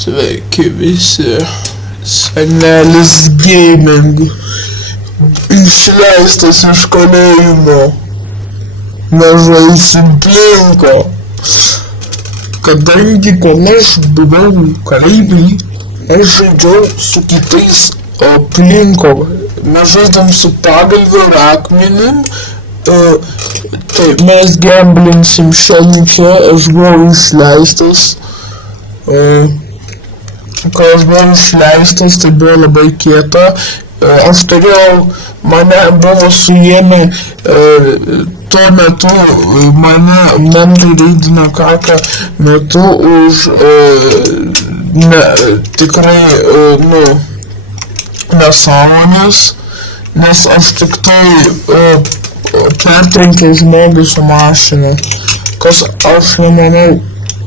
Sveiki visi, Senelis Gaming išleistas iš kalėjimo, nežaisim plinko. Kadangi kol aš buvau kalėjime, aš žaidžiau su kitais plinko, mes žaidėm su pagalviu ir akmenim. Tai mes gamblinsim šiandien čia, aš buvau išleistas. Kai aš buvau išleistas, tai buvo labai kieta. Aš turėjau, mane buvo suėmę tuo metu, mane reidino kaką metu už tikrai, nesąmonės, nes aš tik tai pertrenkiau žmogų su mašina, kas aš nemanau,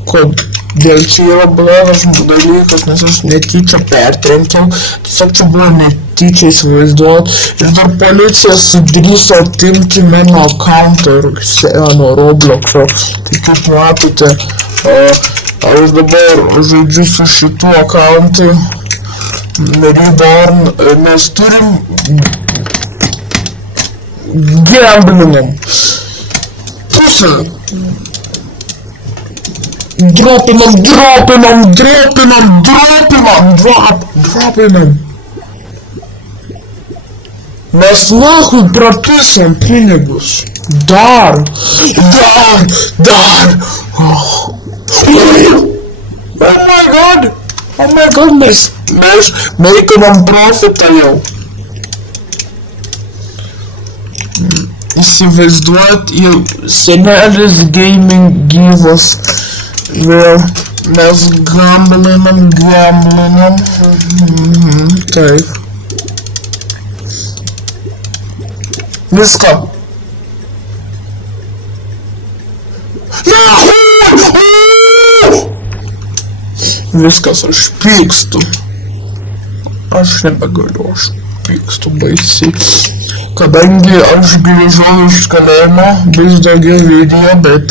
kad dėl čia yra blogas dalykas, nes aš netyčia pertrenkiau, tiesiog čia buvo netyčia įsivaizduot, ir dar policija sudrįso atimti mano accountą ir seno Robloxo, tai kaip matote, aš dabar žaidžiu su šitu accountu, mes turim gamblinam pusę. Dropinam. Mes lahui prapisam pinigus. Dar. Oh my god, mes meikinam profitą jau. Įsivaizduot, jau Senelis Gaming gyvas. Vėl mes gamblinam. Taip. Viską. Viskas, aš pykstu. Aš nebegaliu, aš pykstu baisiai. Kadangi aš grįžau iš kalėjimo, bus daugiau video, bet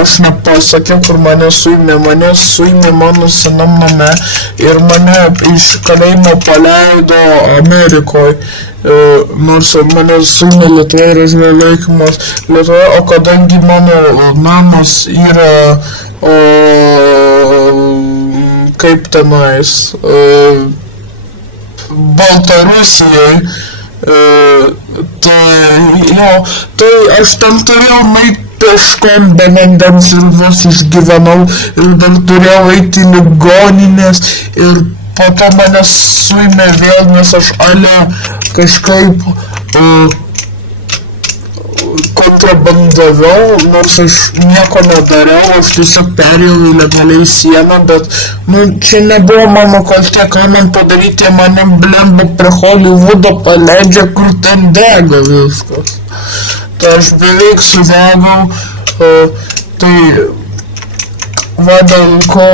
aš nepasakiau, kur mane suėmė mano senam name ir mane iš kalėjimo paleido Amerikoje, nors mane suėmė Lietuvoje ir aš laikymas Lietuvoje, o kadangi mano namas yra, kaip tenais, Baltarusijai, tai aš ten turėjau nueiti peškom be vandens ir vos išgyvenau ir dar turėjau eiti į ligoninės ir po to mane suėmė vėl, nes aš kažkaip kontrabandavau, nors aš nieko nedariau, aš tiesiog perėjau ilegaliai sieną, bet čia nebuvo mano kaltė, ką man padaryti, mane blemba prie Hollywoodo paleidžia, kur ten dega viskas. Tai aš beveik suvegau, tai dėl ko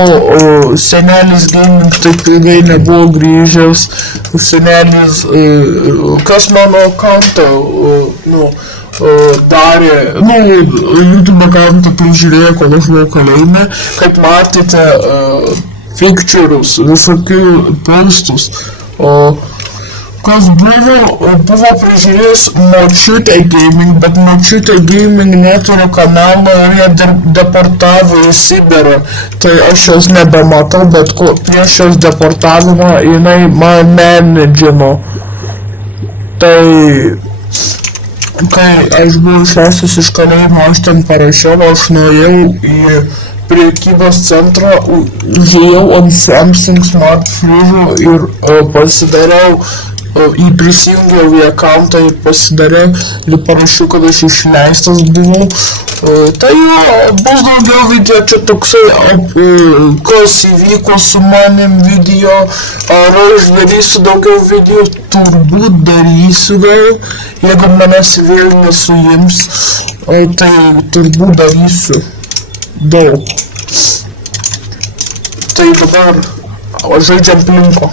Senelis Gaming taip ilgai nebuvo grįžęs, Senelis, kas mano accountą, darė, YouTube accountą prižiūrėjo, kol aš buvau kalėjime, kaip matėte, pictures, visokių postus, kas buvo prižiūrėjęs Močiutė Gaming, bet Močiutė Gaming neturi kanalo ir jie deportavo į Sibirą. Tai aš jos nebematau, bet prieš jos deportavimą jinai man menedžino. Tai kai aš buvau išleistas iš kalėjimo, aš ten parašiau, aš nuėjau į prekybos centrą, užėjau ant Samsung Smart Fridžo ir pasidariau, prisijungiau į accountą ir pasidariau ir parašiau, kad aš išleistas buvau. Tai bus daugiau video, čia toksai, kas įvyko su manim video, ar aš darysiu daugiau video, turbūt darysiu gal, jeigu manęs vėl nesuims, tai turbūt darysiu daug. Tai dabar žaidžiam plinko.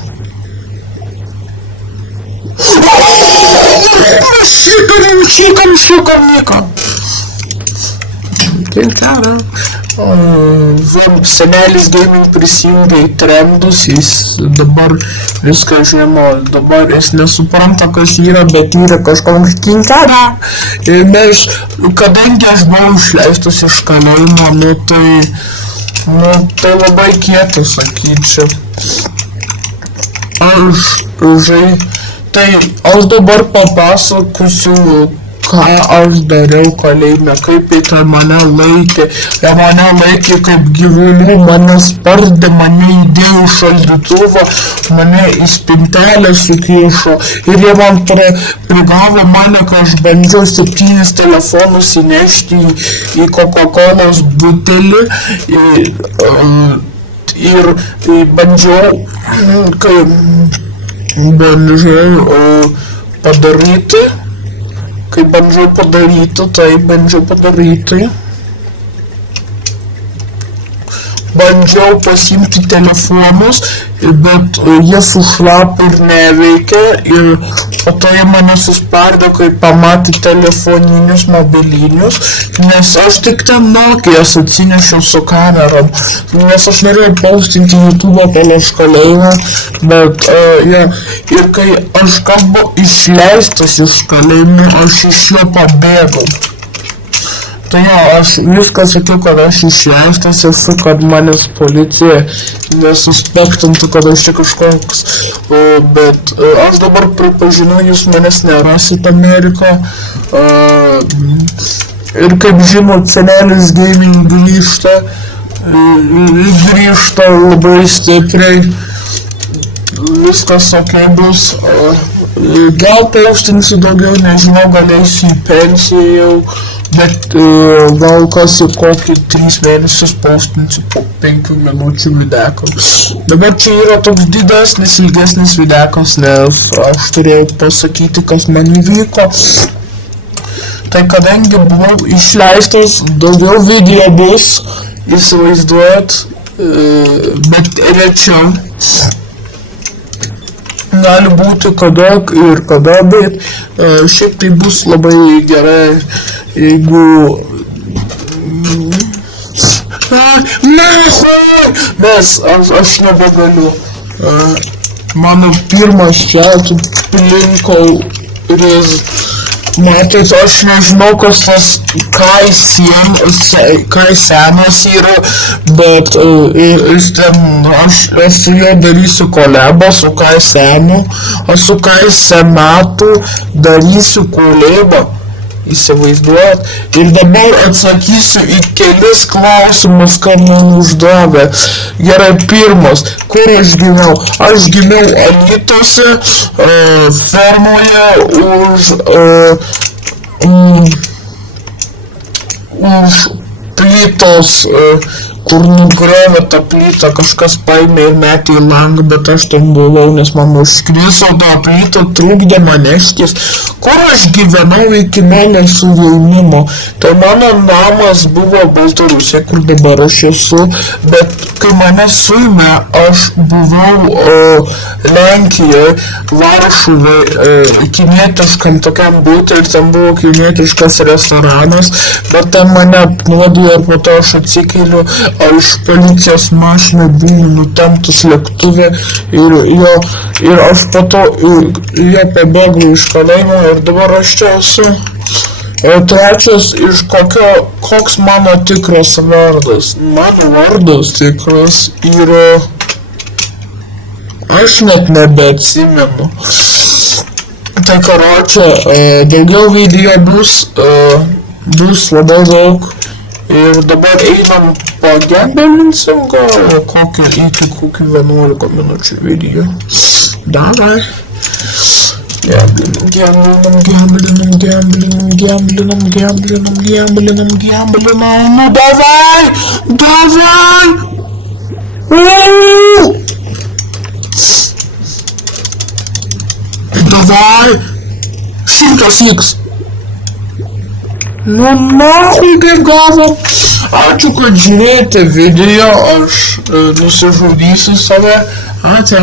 Šikam. Tem cara. Senelis gaming prisijungė į trendus, jis dabar viską žino, dabar jis nesupranta, kas yra, bet yra kažkoks kinkara. Ir mes, kadangi aš buvau išleistas iš kalėjimo, tai labai kietai sakyčiau. Aš dabar papasakosiu, ką aš dariau kalėjime, kaip tai mane laikė. Jie mane laikė kaip gyvulių, mane spardė, mane įdėjo šaldytuvą, mane į spintelę sukišo ir jie man prigavo mane, kai aš bandžiau 7 telefonus įnešti į Coca-Colos butelį ir bandžiau padaryti. Kai bandžiau padaryti, bandžiau pasiimti telefonus, bet jie sušlapo ir neveikia ir po to jie mane suspardė, kai pamatė telefoninius mobilinius, nes aš tik ten Nokijas atsinešiau su kamerom, nes aš norėjau postinti YouTube iš kalėjimo, bet ir kai aš buvau išleistas iš kalėjimo, aš iš jo pabėgau. Tai aš viską sakiau, kad aš išleistas esu, kad manęs policija nesuspektintų, kad aš čia kažkoks, bet aš dabar pripažinau, jūs manęs nerasit Ameriką. Ir kaip žinot, Senelis gaming grįžta labai stipriai, viskas ok bus. Gal paustinsiu daugiau, nežinau, galėsiu į pensiją jau, bet gal kas į kokį 3 mėnesius paustinsiu po 5 minučių videką. Dabar čia yra toks didesnis, ilgesnis videkas, nes aš turėjau pasakyti, kas man įvyko. Tai kadangi buvau išleistas, daugiau video bus, įsivaizduojat, bet rečiau. Gali būti kada ir kada, bet šiaip tai bus labai gerai, jeigu... Nes aš nebegaliu. Mano pirmas čia aplinkau matot, aš nežinau, kas tas Kai senas yra, bet aš su juo darysiu kolebą, su Kai senu, aš su Kai senatu darysiu kolebą, įsivaizduojat, ir dabar atsakysiu į kelis klausimus, ką man uždavė. Gerai, pirmas, kur aš gimiau? Aš gimiau Alytuose, fermoje už plytos, kur nugriovė tą plytą, kažkas paėmė ir metė į langą, bet aš ten buvau, nes man užkriso tą plytą, trukdė man neštis. Kur aš gyvenau iki mano sujaunimo? Tai mano namas buvo Baltarusija, kur dabar aš esu, bet kai mane suėmė, aš buvau Lenkijoje, Varšuvoje, kinietiškam tokiam būti ir ten buvo kinietiškas restoranas, bet ten mane apnuodijo ir po to aš atsikeliu, iš policijos mašiną buvo nutemptas lėktuve ir aš po to jie pabėgau iš kalėjimo ir dabar aš čia esu. Trečias, iš koks mano tikras vardas? Mano vardas tikras yra... Aš net nebeatsimenu. Tai karočią, daugiau video bus labai daug. Ir dabar einam pagembelinsim gal iki kokių 11 minučių video. Davai. Gamblinam. Nu davai! Davai! 100x! Nu nahui kaip gavom. Ačiū, kad žiūrėjote video, aš nusižudysiu save. Ačiū.